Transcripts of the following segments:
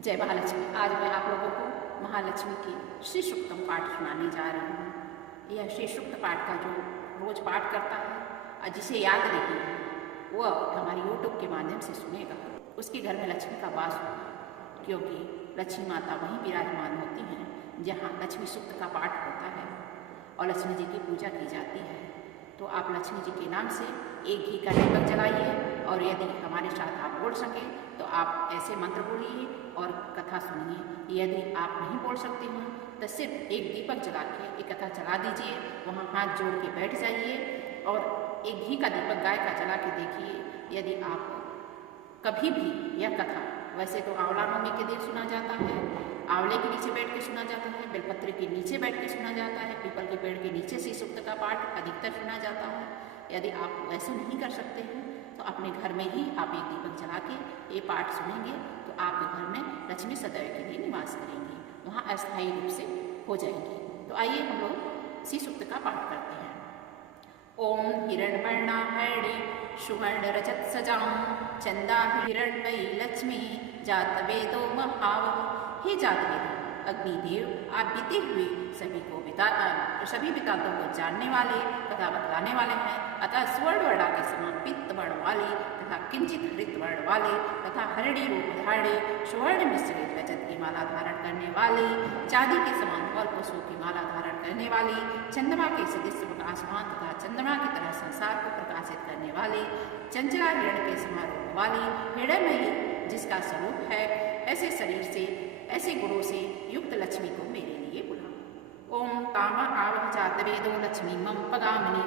जय महालक्ष्मी। आज मैं आप लोगों को महालक्ष्मी की श्री सूक्तम पाठ सुनाने जा रही हूँ। यह श्री सूक्त पाठ का जो रोज पाठ करता है और जिसे याद नहीं है वह हमारे यूट्यूब के माध्यम से सुनेगा, उसके घर में लक्ष्मी का वास होगा, क्योंकि लक्ष्मी माता वहीं विराजमान होती हैं जहाँ लक्ष्मी सूक्त का पाठ होता है और लक्ष्मी जी की पूजा की जाती है। तो आप लक्ष्मी जी के नाम से एक घी का दीपक जलाइए और यदि हमारे साथ आप बोल सकें तो आप ऐसे मंत्र बोलिए और कथा सुनिए। यदि आप नहीं बोल सकते हैं तो सिर्फ एक दीपक जला के एक कथा चला दीजिए, वहाँ हाथ जोड़ के बैठ जाइए और एक घी का दीपक गाय का जला के देखिए। यदि आप कभी भी यह कथा, वैसे तो आंवला नवमी के दिन सुना जाता है, आंवले के नीचे बैठ के सुना जाता है, बेलपत्र के नीचे बैठ के सुना जाता है, पीपल के पेड़ के नीचे से सूक्त का पाठ अधिकतर सुना जाता है। यदि आप वैसे नहीं कर सकते हैं तो अपने घर में ही आप एक दीपक जला के ये पाठ सुनेंगे तो आपके घर में लक्ष्मी सदैव के लिए निवास करेंगी, वहाँ अस्थायी रूप से हो जाएंगी। तो आइए हम लोग इसी सूक्त का पाठ करते हैं। ओम हिरण्मयी सुवर्ण रजत सजाऊं चंदा हिरण्मयी लक्ष्मी जात वेदो महाव। हे जात वेदो अग्निदेव, आप बीते हुए सभी वितांतों को जानने वाले तथा बतलाने वाले हैं, अतः स्वर्ण वर्णा के समान पित्त वर्ण वाले तथा किंचित हरित वर्ण वाले तथा हरिणी रूप धारणे स्वर्ण मिश्रित रजत की माला धारण करने वाले, चांदी के समान फल पुष्पों की माला धारण करने वाली, चंद्रमा के सदृश प्रकाशमान तथा चंद्रमा की तरह संसार को प्रकाशित करने वाली, चंचला हिरण के समान रूप वाली, हिरण्मयी जिसका स्वरूप है, ऐसे शरीर से ऐसे गुणों से युक्त लक्ष्मी को मेरे लिए बुलाओ। ओम कामा आवह जात वेदो लक्ष्मी मम पगामिनी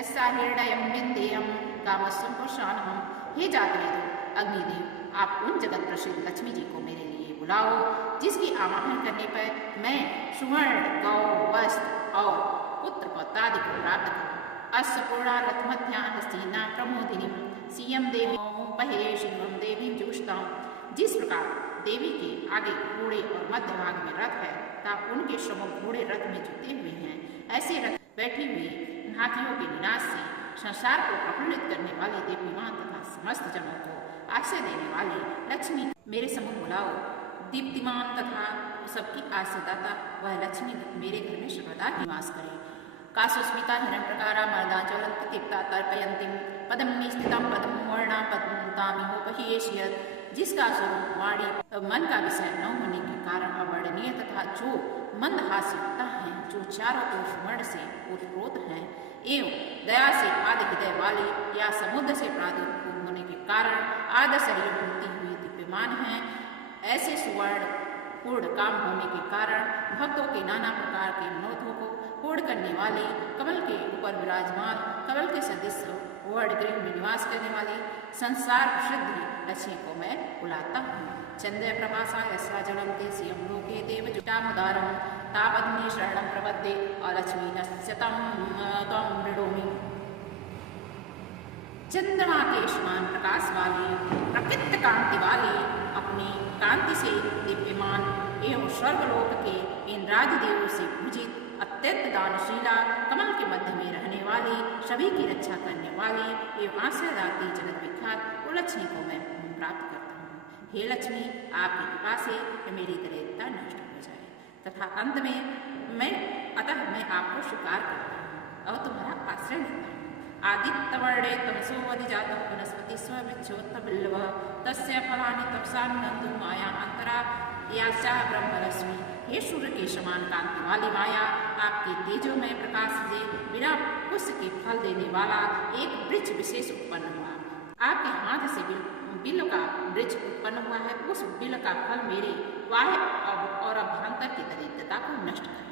ऐसा हृदयम विंदेयम कामस्वम पुरुषानहम। हे जात वेदो अग्निदेव, आप उन जगत प्रसिद्ध लक्ष्मी जी को मेरे लिए बुलाओ जिसकी आवाहन करने पर मैं सुवर्ण गौ वस्त्र और पुत्र पौत्रादि को प्राप्त करूँ। अस्पूर्णा रथमध्या हस्तीना प्रमोदिनी सीयम देवी पहे शिवम देवी जुष्टा। जिस प्रकार देवी के आगे घोड़े और मध्य भाग में रथ है तथा उनके सम्मुख घोड़े रथ में जुटे हुए हैं, ऐसे रथ बैठे हुए हाथियों के निनाश से संसार को प्रफुल्लित करने वाली देवीमान तथा समस्त जनों को आश्रय देने वाली लक्ष्मी मेरे सम्मुख बुलाओ। दीप्तिमान तथा सबकी आश्रयदाता वह लक्ष्मी मेरे घर में सर्वदा निवास करे। काशुस्मिता हिरण प्रकारा मर्दा ज्वलंत दीप्ता तर्पयंती पदम स्थितम पदम वर्णा पद्मतामिहोपहियेष्यत्। जिसका स्वरूप वाणी मन का विषय न होने के कारण अवर्णनीय तथा जो मंदहास्यता है, जो चारों ओर स्वर्ण से ओतप्रोत हैं एवं दया से आदि हृदय वाली या समुद्र से प्रादुर्भूत होने के कारण आदि शरीर होती हुई दिव्यमान है, ऐसे सुवर्ण पूर्ण काम होने के कारण भक्तों के नाना प्रकार के मनोरथों को पूर्ण करने वाले, कमल के ऊपर विराजमान कमल के सदृश वर्ण गृह में निवास करने वाली संसार प्रसिद्ध लक्ष्मी को मैं बुलाता हूँ। चंद्र प्रभासा यस्या जलम देशियम लोके देव जुटामुदारम तापद्मे शरणम प्रपद्ये अलक्ष्मी नश्यतम त्वं मृडोमि। चंद्रमा के समान प्रकाश वाली प्रकृत कांति वाली, अपनी कांति से दिव्यमान एवं स्वर्गलोक के इन राजदेवों से पूजित अत्यंत दानशीला, कमल के मध्य में रहने वाली, सभी की रक्षा करने वाली एवं आश्रयदात्री जगत विख्यात वो लक्ष्मी को मैं प्राप्त करता हूँ। हे लक्ष्मी, आपकी कृपा से मेरी दरिद्रता नष्ट हो जाए तथा अंत में मैं आपको स्वीकार करता हूँ और तुम्हारा आश्रय लेता हूँ। आदित्यवर्णे तमसो अधिजातं वनस्पति स्ववृक्षोत्थ बिल्व तस्य फलानि तपसा नंदु माया अंतरा याचा ब्रह्मरश्मि। हे सूर्य के समान कांति वाली माया, आपके तेजोमय प्रकाश से बिना पुष्प के फल देने वाला एक वृक्ष विशेष उत्पन्न हुआ। आपके हाथ से बिल का वृक्ष उत्पन्न हुआ है, उस बिल का फल मेरे बाह्य और अभ्यंतर की दरिद्रता को नष्ट करे।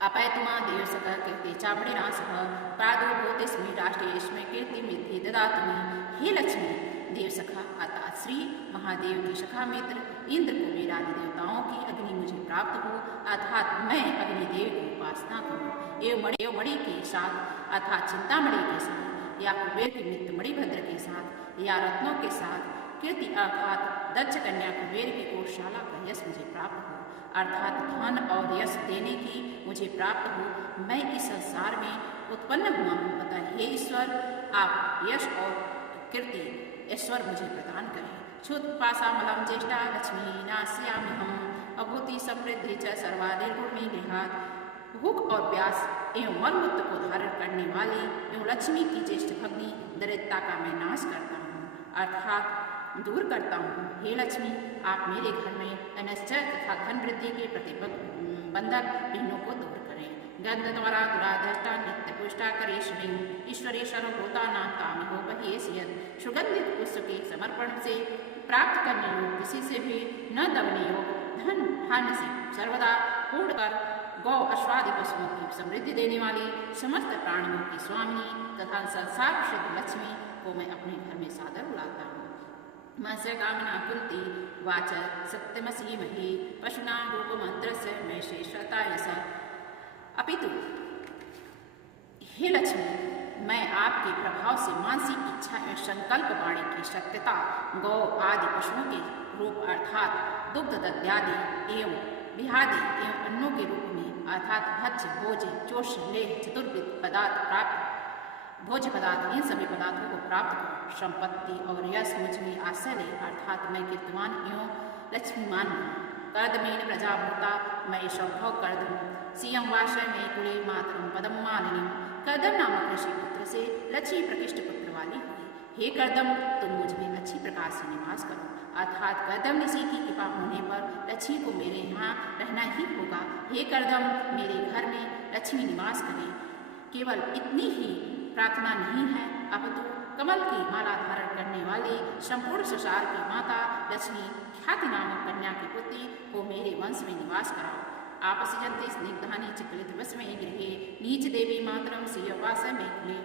अपैतुमा देव सका कीर्ति चामड़े नाश प्रादुर्भूतिस्मि राष्ट्रेस्मै कीर्ति मिथि ददातुमि। हे लक्ष्मी, देव सखा अर्थात श्री महादेव के सखा मित्र इंद्र को मेरादि देवताओं की अग्नि मुझे प्राप्त हो, अर्थात मैं अग्निदेव की उपासना करूँ एवं मणि के साथ अर्थात चिंतामणि के साथ या कुबेर के मित्र मणिभद्र के साथ या रत्नों के साथ कीर्ति अर्थात दक्ष कन्या कुबेर की गौशाला का यश मुझे प्राप्त हो, अर्थात धन और यश देने की मुझे प्राप्त हो। मैं इस संसार में उत्पन्न हुआ हूँ, अतः हे ईश्वर, आप यश और कीर्ति ईश्वर मुझे प्रदान करें क्षुत्पाशामलं ज्येष्ठा लक्ष्मी नास्याम्यहम् अभूति समृद्धि च सर्वा निर्गुणी गृहात्। भूख और प्यास एवं मलमूत्र को धारण करने वाली एवं लक्ष्मी की ज्येष्ठ भगनी दरिद्रता का मैं नाश करता हूँ अर्थात दूर करता हूँ। हे लक्ष्मी, आप मेरे घर में अनिश्चय तथा धन वृद्धि के प्रतिबंधक विघ्नों को दूर करें। गंध द्वारा दुराधष्टा नित्य पुष्टा करे श्री ईश्वरी सर्वभूता नाम तामि हो बहियत। सुगंधित पुष्प के समर्पण से प्राप्त करने योग, किसी से भी न दबने योग, धन धान्य से सर्वदा पूर्ण कर गौ अश्वादि पशुओं की समृद्धि देने वाली समस्त प्राणियों की स्वामिनी तथा संसार प्रसिद्ध लक्ष्मी को मैं अपने घर में सादर बुलाता हूँ। मनस्य कामना कुंती वाच सत्यमसी मही पशुना रूप मंत्र से मैं शेषता ऐसा। अपितु हे लक्ष्मी, मैं आपके प्रभाव से मानसिक इच्छा एवं संकल्प वाणी की सत्यता गौ आदि पशुओं के रूप अर्थात दुग्ध दद्यादि एवं विहादि एवं अन्नों के रूप में अर्थात भक्ष भोज चोष लेह चतुर्विध पदार्थ प्राप्त भोज्य पदार्थ इन सभी पदार्थों को प्राप्त कर संपत्ति और यश मुझ में आश्रय ले अर्थात मैं कीर्तिमान एवं लक्ष्मीमान हूँ। कर्दमेन प्रजाभूता मैं सौभव कर्द हूँ। सीयम वाशय में कुले मातरम पदम मालिनी। कर्दम नामक ऋषि पुत्र से लक्ष्मी प्रकृष्ट पुत्र वाली हुई। हे कर्दम, तुम मुझ में अच्छी प्रकार से निवास करो अर्थात कर्दम ऋषि की कृपा होने पर लक्ष्मी को मेरे यहाँ रहना ही होगा। हे कर्दम, मेरे घर में लक्ष्मी निवास करे। केवल इतनी ही प्रार्थना नहीं है, अपितु कमल की माला धारण करने वाली संपूर्ण संसार की माता लक्ष्मी ख्याति नामक कन्या की पुत्री को मेरे वंश में निवास कराओ। आपसी जनते स्निग्धानी चिकलित वस्मे गृहे नीच देवी मातरम सिंहवास में खुले।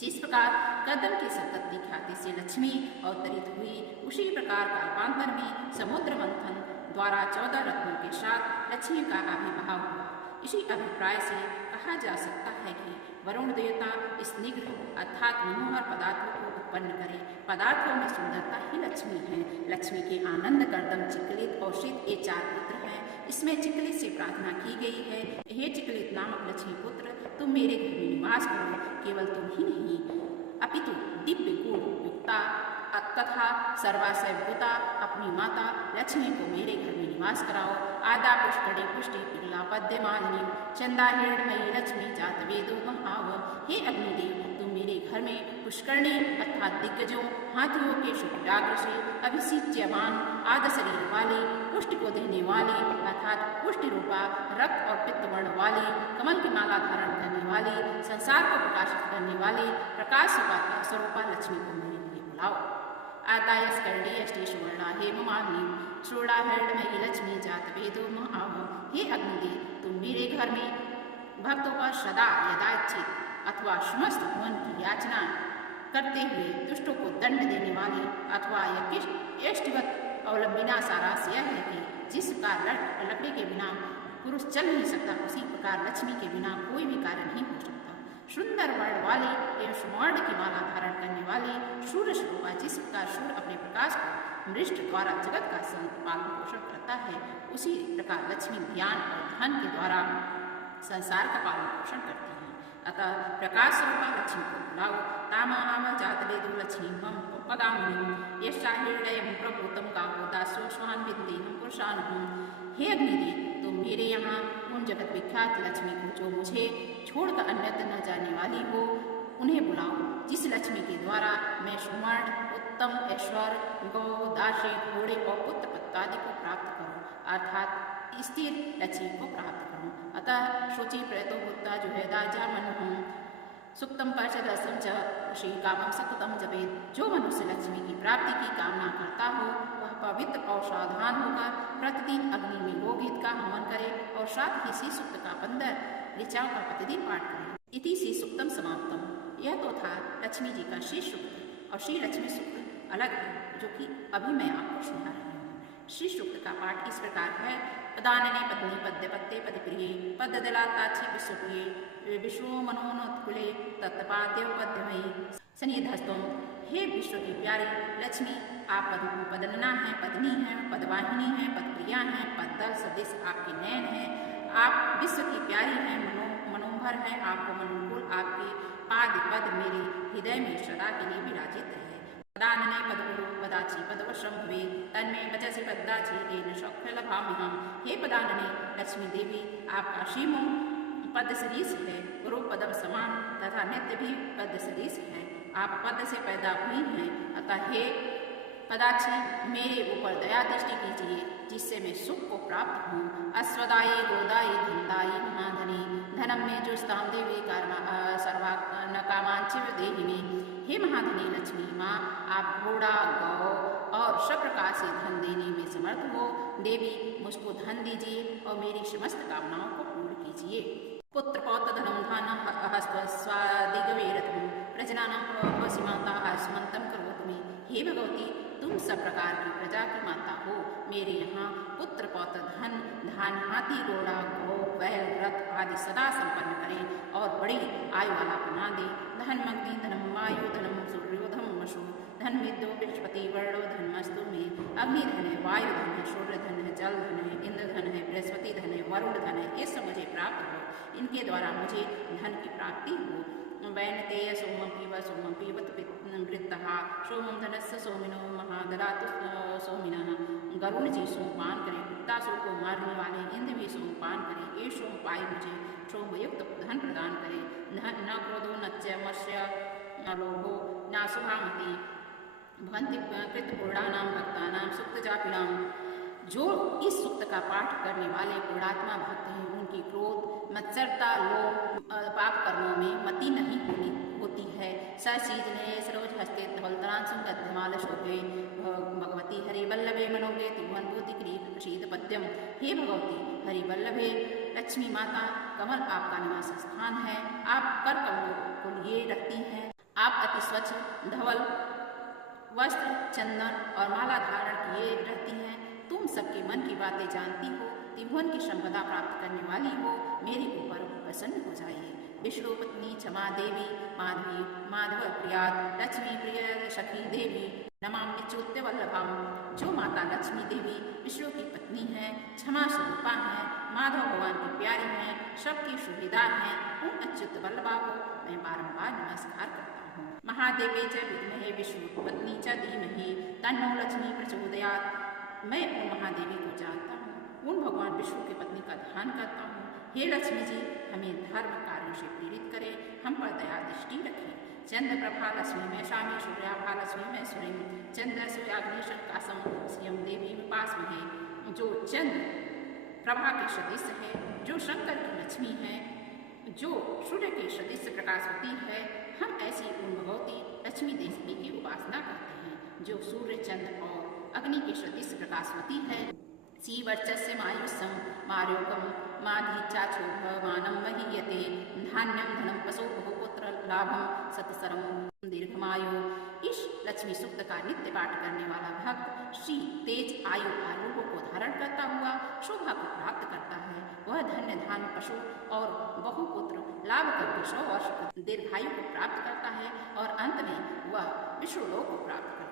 जिस प्रकार कदम की सतत ख्याति से लक्ष्मी अवतरित हुई, उसी प्रकार कल्पांतर में समुद्र मंथन द्वारा 14 रत्नों के साथ लक्ष्मी का आविर्भाव हुआ। इसी अभिप्राय से कहा जा सकता है कि वरुण देवता स्निग्ध अर्थात मनोहर पदार्थों को उत्पन्न करे। पदार्थों में सुंदरता ही लक्ष्मी है। लक्ष्मी के आनंद कर्दम चिकलित और शीत ये 4 पुत्र हैं। इसमें चिकलित से प्रार्थना की गई है, हे चिकलित नामक लक्ष्मी पुत्र, तुम मेरे घर में निवास करो। केवल तुम ही नहीं, अपितु दिव्य गुण युक्ता तथा सर्वाशय भूता अपनी माता लक्ष्मी को मेरे घर में निवास कराओ। आदा पुष्कड़ी पुष्टि पिगला पद्य मालिनी चंदा हिरणमयी लक्ष्मी जात वेदो महाव। हे अग्निदेव, तुम मेरे घर में पुष्करणी अर्थात दिग्गजों हाथियों के शुक्राग्र से अभिषिच्यमान आद शरीर वाली पुष्टि को देने वाली अर्थात पुष्टि रूपा रक्त और पित्त वर्ण वाली कमल की माला धारण करने वाली संसार को प्रकाशित करने वाली प्रकाश स्वरूपा लक्ष्मी को मेरे लिए बुलाओ। आदाय स्कर्णीय स्टेशवर्णा हे ममानी चूड़ा हिरणमयी लक्ष्मी जात वेदो महाव। हे अग्निदेव, तुम मेरे घर में भक्तों पर सदा यदाचित अथवा समस्त भुवन की याचना करते हुए दुष्टों को दंड देने वाली अथवा यष्टिवत अवलंबिना सारांश यह है कि जिस प्रकार लकड़ी के बिना पुरुष चल नहीं सकता, उसी प्रकार लक्ष्मी के बिना कोई भी कार्य नहीं हो सकता। सुंदर वर्ण वाली एवं सुवर्ण की माला धारण करने वाली सूर्य स्वरूपा जिस प्रकार सूर्य अपने प्रकाश को मृष्ट द्वारा जगत का पालन पोषण करता है, उसी प्रकार लक्ष्मी ज्ञान और धन के द्वारा संसार का पालन पोषण करती है। अतः प्रकाश स्वरूपा लक्ष्मी को बुलाओ। तामाम जात वेदो लक्ष्मी मम पगामिनी यशा हृदयम प्रभूतम गावो दासो स्वान विद्येन पुरुषान। हे अग्निदेव, तुम मेरे यहाँ उन जगत विख्यात लक्ष्मी को जो मुझे छोड़कर अन्यत्र न जाने वाली हो, उन्हें बुलाओ। जिस लक्ष्मी के द्वारा मैं सुवर्ण उत्तम ऐश्वर्य गौ दासी घोड़े और पुत्र पत्तादि को प्राप्त करूँ अर्थात स्थिर लक्ष्मी को प्राप्त करूँ। अतः शुचि प्रयतो होता जो है दाजा मन हूँ सुक्तम पार्षदसम च श्री कामम सततम जपेत। जो मनुष्य लक्ष्मी की प्राप्ति की कामना करता हो, वह पवित्र और सावधान होकर प्रतिदिन अग्नि में गोगीत का हवन करे और साथ ही श्री सूक्त का 15 ऋचाओं का प्रतिदिन पाठ करे। इति श्री सूक्तम समाप्तम। यह तो था लक्ष्मी जी का श्री सूक्त और श्री लक्ष्मी सूक्त अलग है, जो कि अभी मैं आपको सुना रही हूँ। श्री सूक्त का पाठ इस प्रकार है। पदानने पत्नी पद्य पत्ते पदप्रिये पद दलाताक्षी विश्वप्रिये विश्व मनोनोत्कुले तत्पाद्य पद्यमयी सनिधस्तुम। हे विश्व की प्यारी लक्ष्मी, आप पदनना है, पत्नी है, पदवाहिनी है, पदप्रिया है, पददल सदिश आपके नयन है। आप विश्व की प्यारी हैं, मनोहर है, आपको मनोनुकूल आपके पाद पद मेरे हृदय में सदा के लिए विराजित रहे। दानने पदगुरु पदाची पदवशम भवे तन्मे वचसि पदाची येन सौख्यलभाम्यहम्। हे पदानने लक्ष्मी देवी, आपका श्रीमुख पद सदृश है, गुरु पदम समान तथा नित्य भी पद सदृश है। आप पद से पैदा हुई हैं, अतः हे पदाची मेरे ऊपर दया दृष्टि कीजिए, जिससे मैं सुख को प्राप्त हूँ। अश्वदायी गोदायी धनदायी महाधनी धनम में जो स्थान देवी सर्वा न कामांचिव देहिनी। हे महाधनी लक्ष्मी माँ, आप घोड़ा गौ और सब प्रकार से धन देने में समर्थ हो। देवी, मुझको धन दीजिए और मेरी समस्त कामनाओं को पूर्ण कीजिए। पुत्र पौत्र धनम धानम हस्वादिगवेरथम प्रजनानां प्रभवसि माता आसमंतम करोतु मे। हे भगवती, तुम सब प्रकार की प्रजा की माता हो। मेरे यहाँ पुत्र पौत्र धन धान हाथी घोड़ा गौ बैल रथ आदि सदा संपन्न करें और बड़ी आयु वाला बना दे। धन मग्नि धनम वायु धनम सूर्योधम मशो धन विद्यो बृहस्पति वर्णो धनमस्तु में। अग्नि धन है, वायु धन है, सूर्य धन है, जल धन है, इंद्र धन है, बृहस्पति धन है, वरुण धन है, ये सब मुझे प्राप्त हो। इनके द्वारा मुझे धन की प्राप्ति हो। वैनतेय सोमं पीव सोमं पीवत वृत्तः सोमं धनस्य सोमिनो महादरातु सोमिनः। गरुण जी सोमपान करें, वृत्तासुर को मारने वाले इंद्र भी सोमपान करें। ये सोम पाई मुझे सोमयुक्त धन प्रदान करें। धन न क्रोधो न च मत्स्य न लोभो न शुभामति भवन्ति कृतपूर्णानां भक्तानां सुक्तजापिनां। जो इस सुक्त का पाठ करने वाले पूर्णात्मा भक्त हैं, उनकी क्रोध मत्सरता लोभ पाप कर्मों में मति नहीं होती है। सशीजने सरोज हस्ते धौलतरां सुगध्यमाल शोभे भगवती हरि वल्लभे मनोगे त्रिभुवनभूति क्रीत प्रसीद पद्यम। हे भगवती हरि वल्लभे लक्ष्मी माता, कमल आपका निवास स्थान है। आप कर कमलों को लिए रखती हैं। आप अति स्वच्छ धवल वस्त्र चंदन और माला धारण किए रहती हैं। तुम सबके मन की बातें जानती हो, त्रिभुवन की संपदा प्राप्त करने वाली हो। मेरे ऊपर प्रसन्न हो जाइए। विष्णु पत्नी क्षमा देवी माधवी माधव प्रिया लक्ष्मी प्रिय सखी देवी नमामि च्युत्य वल्लभाम। जो माता लक्ष्मी देवी विष्णु की पत्नी है, क्षमा स्वरूपा है, माधव भगवान की प्यारी हैं, सबकी सुविधा हैं, उन अच्युत वल्लभा को मैं बारंबार नमस्कार करता हूँ। महादेवे च विद्महे विष्णु पत्नी च धीमहि तन्नो लक्ष्मी प्रचोदयात्। मैं उन महादेवी को जानता हूँ, उन भगवान विष्णु की पत्नी का ध्यान करता हूँ। हे लक्ष्मी जी, हमें धर्म कार्यों से प्रेरित करें, हम पर दया दृष्टि रखें। चंद्र प्रभा लक्ष्मी में स्वामी सूर्याभा लक्ष्मी में स्वयं चंद्र सूर्याग्नि शंकासम श्रियम देवी उपास में। जो चंद्र प्रभा के सदृश है, जो शंकर की लक्ष्मी है, जो सूर्य के सदृश प्रकाश होती है, हम ऐसी उन भगवती लक्ष्मी देवी की उपासना करते हैं, जो सूर्य चंद्र और अग्नि के सदृश प्रकाश होती है। श्रीवर्चस्य मायुष्यम मार्योगम माधीचा क्षोभ मानम महीयते धान्यम धनम पशु बहुपुत्र लाभम सतसरम दीर्घमायु। इस लक्ष्मी सूक्त का नित्य पाठ करने वाला भक्त श्री तेज आयु आरोग्य को धारण करता हुआ शोभा को प्राप्त करता है। वह धन्य धान्य पशु और बहुपुत्र लाभ करके 100 वर्ष दीर्घायु को प्राप्त करता है और अंत में वह विश्वलोक को प्राप्त करता है।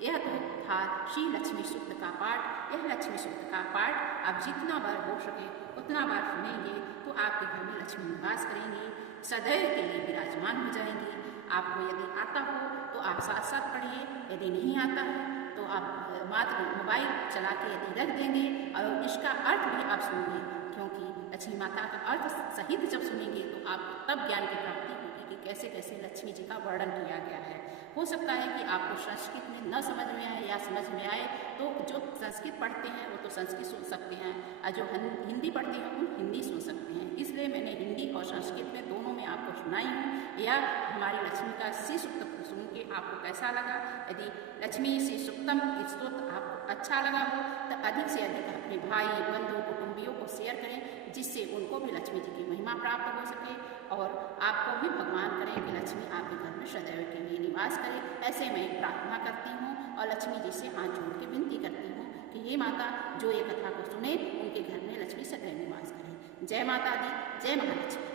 यह तो था श्री लक्ष्मी सूक्त का पाठ। यह लक्ष्मी सूक्त का पाठ आप जितना बार हो सके उतना बार सुनेंगे तो आपके घर में लक्ष्मी निवास करेंगी, सदैव के लिए विराजमान हो जाएंगी। आपको यदि आता हो तो आप साथ साथ पढ़िए, यदि नहीं आता है तो आप मात्र मोबाइल चला के यदि रख देंगे और इसका अर्थ भी आप सुनिए, क्योंकि लक्ष्मी माता का अर्थ सहित जब सुनेंगे तो आपको तब ज्ञान की प्राप्ति होगी कि कैसे कैसे लक्ष्मी जी का वर्णन किया गया है। हो सकता है कि आपको संस्कृत में न समझ में आए या समझ में आए तो जो संस्कृत पढ़ते हैं वो तो संस्कृत सुन सकते हैं और जो हिंदी पढ़ते हैं वो हिंदी सुन सकते हैं। इसलिए मैंने हिंदी और संस्कृत में दोनों में आपको सुनाई हूँ। या हमारी लक्ष्मी का श्री सूक्त सुन के आपको कैसा लगा? यदि लक्ष्मी श्री सूक्तम स्तोत्र आपको अच्छा लगा हो तो अधिक से अधिक अपने भाई बंधु कुटुंबियों को शेयर करें, जिससे उनको भी लक्ष्मी जी की महिमा प्राप्त हो सके और आपको भी भगवान करें कि लक्ष्मी आपके घर में सदैव के लिए निवास करे। ऐसे मैं प्रार्थना करती हूँ और लक्ष्मी जी से हाथ जोड़ के विनती करती हूँ कि हे माता, जो ये कथा को सुने उनके घर में लक्ष्मी सदैव निवास करें। जय माता दी, जय महालक्ष्मी।